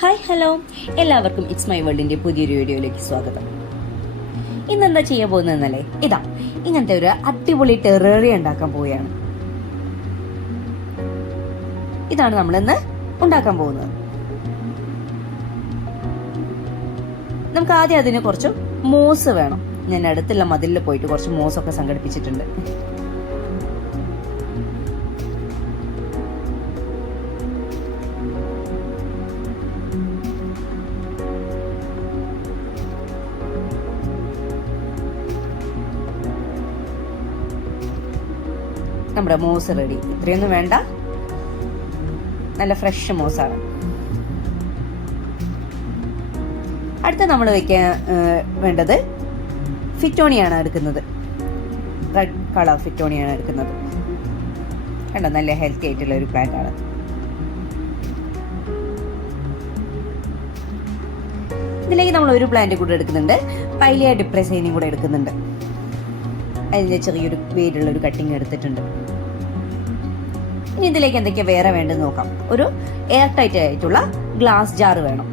Hi hello, എല്ലാവർക്കും it's my വേൾഡിന്റെ പുതിയൊരു വീഡിയോയിലേക്ക് സ്വാഗതം. ഇന്നെന്താ ചെയ്യാൻ പോകുന്നതെന്നല്ലേ, ഇങ്ങനത്തെ ഒരു അടിപൊളി ടെറേറിയ ഉണ്ടാക്കാൻ പോവുകയാണ്. ഇതാണ് നമ്മളിന്ന് ഉണ്ടാക്കാൻ പോകുന്നത്. നമുക്ക് ആദ്യം അതിന് കുറച്ച് മോസ് വേണം. ഞാൻ അടുത്തുള്ള മതിലിൽ പോയിട്ട് കുറച്ച് മോസൊക്കെ സംഘടിപ്പിച്ചിട്ടുണ്ട്. നമ്മുടെ മോസ് റെഡി. ഇത്രയൊന്നും വേണ്ട, നല്ല ഫ്രഷ് മോസാണ്. അടുത്ത നമ്മൾ വെക്കാൻ വേണ്ടത് ഫിറ്റോണിയാണ് എടുക്കുന്നത്. റെഡ് കളർ ഫിറ്റോണിയാണ് എടുക്കുന്നത്. കണ്ടോ, നല്ല ഹെൽത്തി ആയിട്ടുള്ള ഒരു പ്ലാന്റ് ആണ്. ഇതിലേക്ക് നമ്മൾ ഒരു പ്ലാന്റ് കൂടെ എടുക്കുന്നുണ്ട്. പൈലിയ ഡിപ്രസൈനും കൂടെ എടുക്കുന്നുണ്ട്. അതിൻ്റെ ചെറിയൊരു വേരുള്ള ഒരു കട്ടിങ് എടുത്തിട്ടുണ്ട്. ഇനി ഇതിലേക്ക് എന്തൊക്കെയാ വേറെ വേണ്ടത് നോക്കാം. ഒരു എയർ ടൈറ്റ് ആയിട്ടുള്ള ഗ്ലാസ് ജാർ വേണം.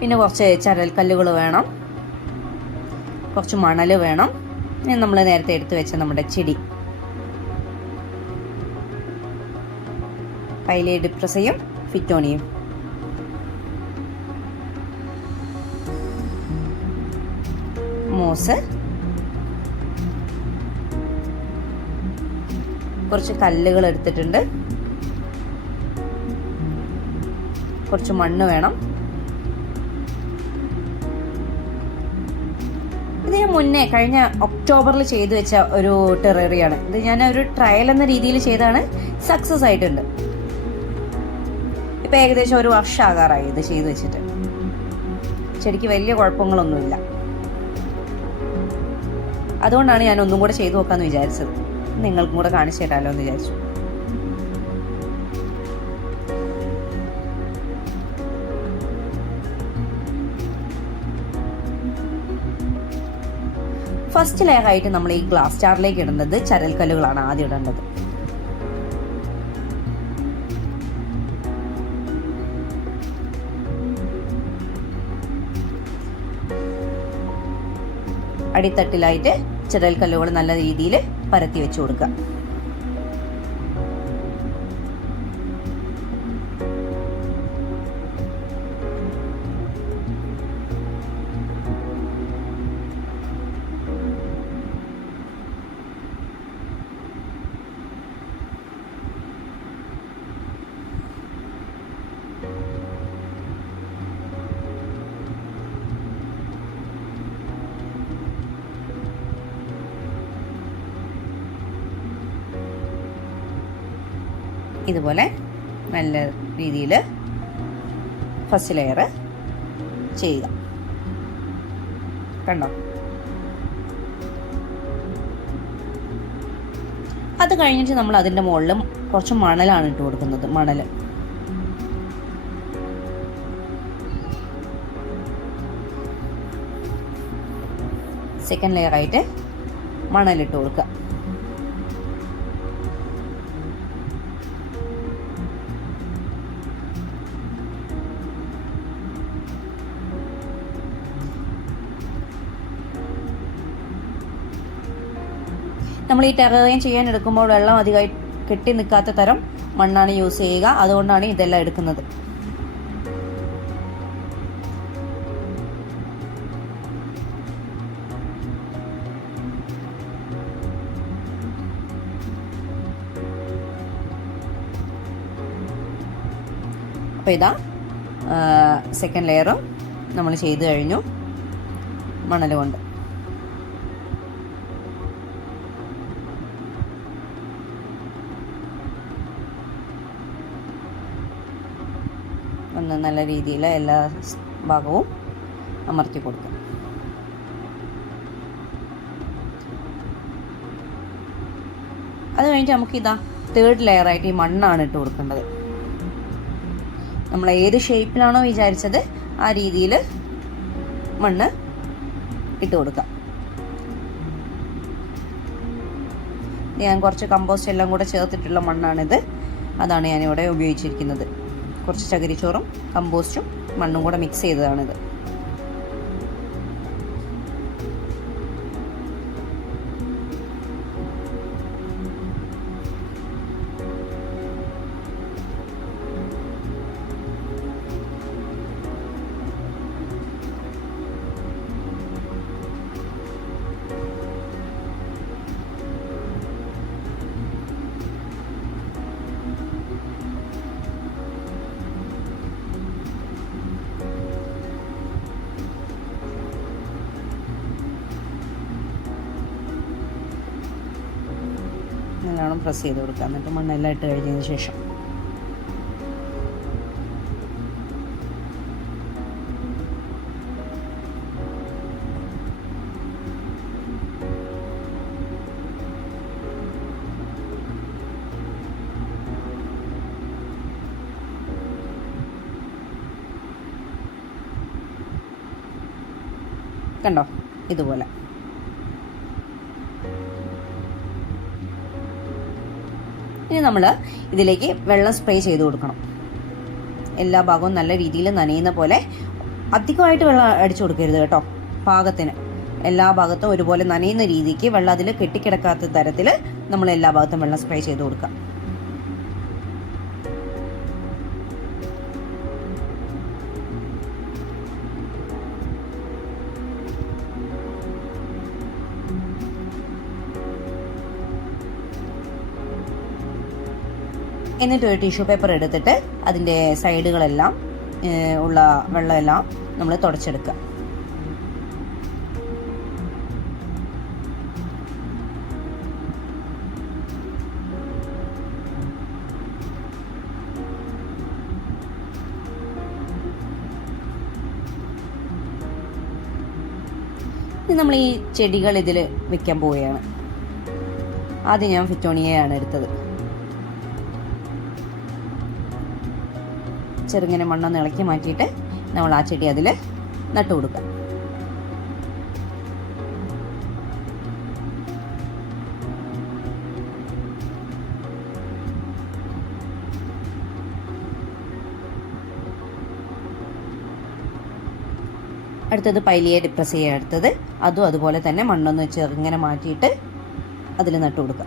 പിന്നെ കുറച്ച് ചരൽക്കല്ലുകൾ വേണം, കുറച്ച് മണൽ വേണം. നമ്മൾ നേരത്തെ എടുത്തു വെച്ച നമ്മുടെ ചെടി പൈലിയ ഡിപ്രസയും ഫിറ്റോണിയും. മോസ്, കുറച്ച് കല്ലുകൾ എടുത്തിട്ടുണ്ട്, കുറച്ച് മണ്ണ് വേണം. ഇതിന് മുന്നേ കഴിഞ്ഞ ഒക്ടോബറിൽ ചെയ്തു വെച്ച ഒരു ടെറേറിയാണ് ഇത്. ഞാൻ ഒരു ട്രയൽ എന്ന രീതിയിൽ ചെയ്താണ്, സക്സസ് ആയിട്ടുണ്ട്. ഇപ്പൊ ഏകദേശം ഒരു വർഷമാകാറായി ഇത് ചെയ്തു വെച്ചിട്ട്. ചെടിക്ക് വലിയ കുഴപ്പങ്ങളൊന്നുമില്ല. അതുകൊണ്ടാണ് ഞാൻ ഒന്നും കൂടെ ചെയ്തു നോക്കാന്ന് വിചാരിച്ചത്. നിങ്ങൾക്കും കൂടെ കാണിച്ചു തരാമല്ലോ എന്ന് വിചാരിച്ചു. ഫസ്റ്റ് ലെയർ ആയിട്ട് നമ്മൾ ഈ ഗ്ലാസ് ജാറിലേക്ക് ഇടുന്നത് ചരൽക്കല്ലുകളാണ് ആദ്യം ഇടേണ്ടത്. അടിത്തട്ടിലായിട്ട് ചരൽക്കല്ലുകൾ നല്ല രീതിയിൽ പരത്തി വെച്ചു കൊടുക്കുക. ഇതുപോലെ നല്ല രീതിയിൽ ഫസ്റ്റ് ലെയർ ചെയ്യുക. കണ്ടോ, അത് കഴിഞ്ഞിട്ട് നമ്മൾ അതിൻ്റെ മുകളിലും കുറച്ച് മണലാണ് ഇട്ട് കൊടുക്കുന്നത്. മണൽ സെക്കൻഡ് ലെയർ ആയിട്ട് മണലിട്ട് കൊടുക്കുക. നമ്മൾ ഈ ടെറേറിയം ചെയ്യാൻ എടുക്കുമ്പോൾ വെള്ളം അധികമായി കെട്ടി നിൽക്കാത്ത തരം മണ്ണാണ് യൂസ് ചെയ്യുക. അതുകൊണ്ടാണ് ഇതെല്ലാം എടുക്കുന്നത്. അപ്പോൾ ഇതാ സെക്കൻഡ് ലെയറും നമ്മൾ ചെയ്ത് കഴിഞ്ഞു മണൽ കൊണ്ട്. ഒന്ന് നല്ല രീതിയിൽ എല്ലാ ഭാഗവും അമർത്തി കൊടുക്കാം. അത് കഴിഞ്ഞിട്ട് നമുക്ക് തേർഡ് ലെയർ ആയിട്ട് ഈ മണ്ണാണ് ഇട്ട് കൊടുക്കേണ്ടത്. നമ്മൾ ഏത് ഷേപ്പിലാണോ വിചാരിച്ചത് ആ രീതിയിൽ മണ്ണ് ഇട്ട് കൊടുക്കാം. ഞാൻ കുറച്ച് കമ്പോസ്റ്റ് എല്ലാം കൂടെ ചേർത്തിട്ടുള്ള മണ്ണാണിത്. അതാണ് ഞാനിവിടെ ഉപയോഗിച്ചിരിക്കുന്നത്. കുറച്ച് ചകിരിച്ചോറും കമ്പോസ്റ്റും മണ്ണും കൂടെ മിക്സ് ചെയ്തതാണിത്. നല്ലോണം പ്രസ് ചെയ്ത് കൊടുക്കുക. എന്നിട്ട് മണ്ണെല്ലാം ഇട്ട് കഴിഞ്ഞതിന് ശേഷം കണ്ടോ, ഇതുപോലെ ഇനി നമ്മൾ ഇതിലേക്ക് വെള്ളം സ്പ്രേ ചെയ്ത് കൊടുക്കണം. എല്ലാ ഭാഗവും നല്ല രീതിയിൽ നനയുന്ന പോലെ. അധികമായിട്ട് വെള്ളം അടിച്ചു കൊടുക്കരുത് കേട്ടോ. പാകത്തിന് എല്ലാ ഭാഗത്തും ഒരുപോലെ നനയുന്ന രീതിക്ക് വെള്ളം അതിൽ കെട്ടിക്കിടക്കാത്ത തരത്തിൽ നമ്മൾ എല്ലാ ഭാഗത്തും വെള്ളം സ്പ്രേ ചെയ്ത് കൊടുക്കാം. എന്നിട്ട് ഒരു ടിഷ്യൂ പേപ്പർ എടുത്തിട്ട് അതിൻ്റെ സൈഡുകളെല്ലാം ഉള്ള വെള്ളമെല്ലാം നമ്മൾ തുടച്ചെടുക്കുക. ഇനി നമ്മൾ ഈ ചെടികൾ ഇതിൽ വെക്കാൻ പോവുകയാണ്. ആദ്യം ഞാൻ ഫിറ്റോണിയയാണ് എടുത്തത്. ചെറുങ്ങനെ മണ്ണൊന്ന് ഇളക്കി മാറ്റിയിട്ട് നമ്മൾ ആ ചെടി അതിൽ നട്ടു കൊടുക്കുക. അടുത്തത് പൈലിയെ ഡിപ്രസ് ചെയ്യുക. അടുത്തത് അതും അതുപോലെ തന്നെ മണ്ണൊന്ന് ചെറുങ്ങനെ മാറ്റിയിട്ട് അതിൽ നട്ടു കൊടുക്കുക.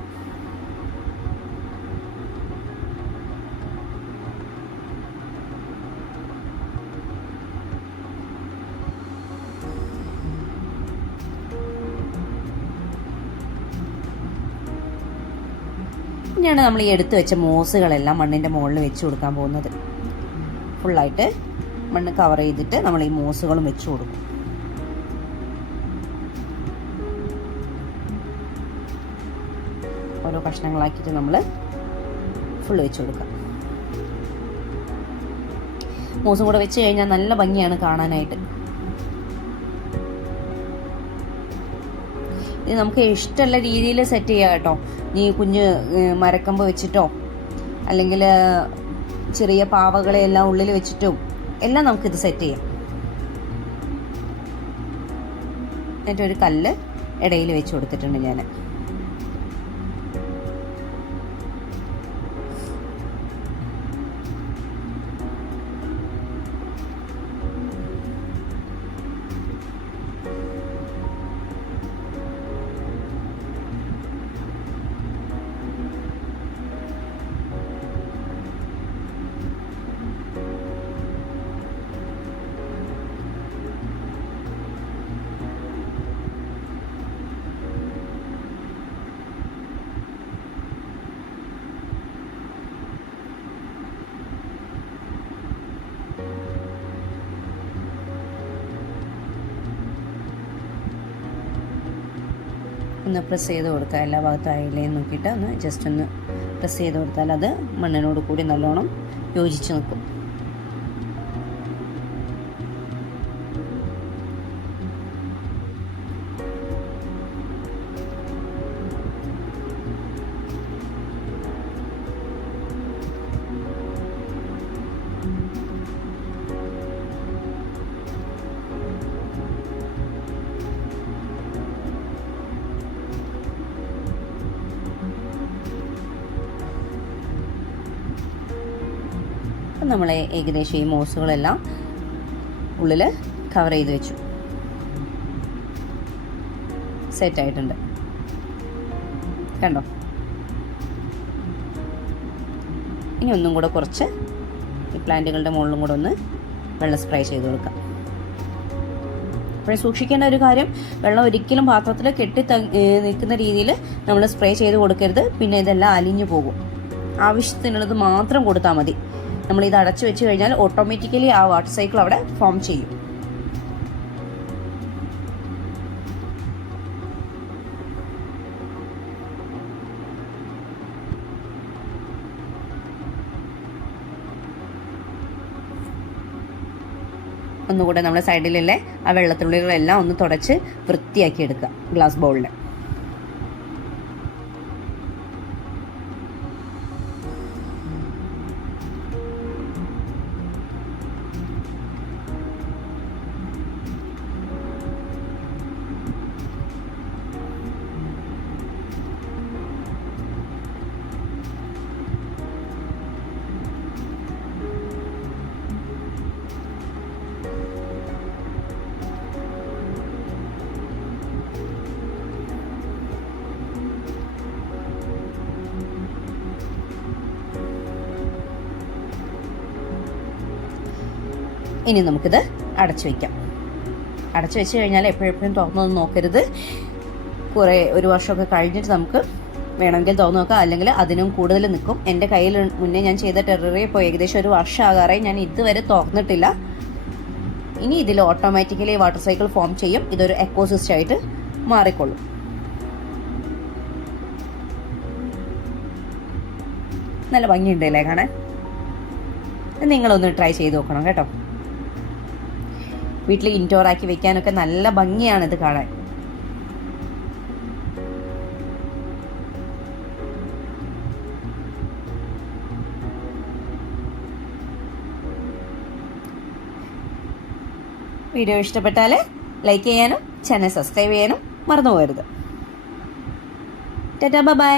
ഇനിയാണ് നമ്മൾ ഈ എടുത്തു വെച്ച മോസുകളെല്ലാം മണ്ണിൻ്റെ മുകളിൽ വെച്ച് കൊടുക്കാൻ പോകുന്നത്. ഫുള്ളായിട്ട് മണ്ണ് കവർ ചെയ്തിട്ട് നമ്മൾ ഈ മോസുകളും വെച്ച് കൊടുക്കും. ഓരോ കഷ്ണങ്ങളാക്കിയിട്ട് നമ്മൾ ഫുള്ള് വെച്ച് കൊടുക്കാം. മോസും കൂടെ വെച്ച് കഴിഞ്ഞാൽ നല്ല ഭംഗിയാണ് കാണാനായിട്ട്. ഇത് നമുക്ക് ഇഷ്ടമുള്ള രീതിയിൽ സെറ്റ് ചെയ്യാം കേട്ടോ. ഈ കുഞ്ഞ് മരക്കമ്പ് വെച്ചിട്ടോ അല്ലെങ്കിൽ ചെറിയ പാവകളെല്ലാം ഉള്ളിൽ വെച്ചിട്ടും എല്ലാം നമുക്കിത് സെറ്റ് ചെയ്യാം. എന്നിട്ടൊരു കല്ല് ഇടയിൽ വെച്ച് കൊടുത്തിട്ടുണ്ട് ഞാൻ. ഒന്ന് പ്രസ് ചെയ്ത് കൊടുക്കുക. എല്ലാ ഭാഗത്തും ആയില്ലേ നോക്കിയിട്ട് ഒന്ന് ജസ്റ്റ് ഒന്ന് പ്രസ് ചെയ്ത് കൊടുത്താൽ അത് മണ്ണിനോട് കൂടി നല്ലോണം യോജിച്ച് നിൽക്കും. നമ്മൾ ഏകദേശം ഈ മോസുകളെല്ലാം ഉള്ളിൽ കവർ ചെയ്ത് വെച്ചു. സെറ്റായിട്ടുണ്ട്, കണ്ടോ? ഇനി ഒന്നും കൂടെ കുറച്ച് ഈ പ്ലാന്റുകളുടെ മുകളിലും കൂടെ ഒന്ന് വെള്ളം സ്പ്രേ ചെയ്ത് കൊടുക്കാം. അപ്പോൾ സൂക്ഷിക്കേണ്ട ഒരു കാര്യം, വെള്ളം ഒരിക്കലും പാത്രത്തിൽ കെട്ടി നിൽക്കുന്ന രീതിയിൽ നമ്മൾ സ്പ്രേ ചെയ്ത് കൊടുക്കരുത്. പിന്നെ ഇതെല്ലാം അലിഞ്ഞു പോകും. ആവശ്യത്തിനുള്ളത് മാത്രം കൊടുത്താൽ മതി. നമ്മളിത് അടച്ചു വെച്ച് കഴിഞ്ഞാൽ ഓട്ടോമാറ്റിക്കലി ആ വാട്ടർ സൈക്കിൾ അവിടെ ഫോം ചെയ്യും. ഒന്നുകൂടെ നമ്മുടെ സൈഡിലുള്ള ആ വെള്ളത്തുള്ളികളെല്ലാം ഒന്ന് തുടച്ച് വൃത്തിയാക്കി എടുക്കുക ഗ്ലാസ് ബൗളിൽ. ഇനി നമുക്കിത് അടച്ചു വയ്ക്കാം. അടച്ചു വെച്ച് കഴിഞ്ഞാൽ എപ്പോഴെപ്പോഴും തുറന്നൊന്നും നോക്കരുത്. ഒരു വർഷമൊക്കെ കഴിഞ്ഞിട്ട് നമുക്ക് വേണമെങ്കിൽ തുറന്നു നോക്കാം, അല്ലെങ്കിൽ അതിനും കൂടുതൽ നിൽക്കും. എൻ്റെ കയ്യിൽ മുന്നേ ഞാൻ ചെയ്ത ടെററിയ ഇപ്പോൾ ഏകദേശം ഒരു വർഷം ആകാറായി. ഞാൻ ഇതുവരെ തുറന്നിട്ടില്ല. ഇനി ഇതിൽ ഓട്ടോമാറ്റിക്കലി വാട്ടർ സൈക്കിൾ ഫോം ചെയ്യും. ഇതൊരു എക്കോസിസ്റ്റം ആയിട്ട് മാറിക്കൊള്ളും. നല്ല ഭംഗിയുണ്ടല്ലേ കാണാൻ? നിങ്ങളൊന്ന് ട്രൈ ചെയ്ത് നോക്കണം കേട്ടോ. വീട്ടിൽ ഇൻഡോർ ആക്കി വെക്കാനൊക്കെ നല്ല ഭംഗിയാണ് ഇത് കാണാൻ. വീഡിയോ ഇഷ്ടപ്പെട്ടാൽ ലൈക്ക് ചെയ്യാനും ചാനൽ സബ്സ്ക്രൈബ് ചെയ്യാനും മറന്നു പോകരുത്. ടാറ്റാ, ബൈ.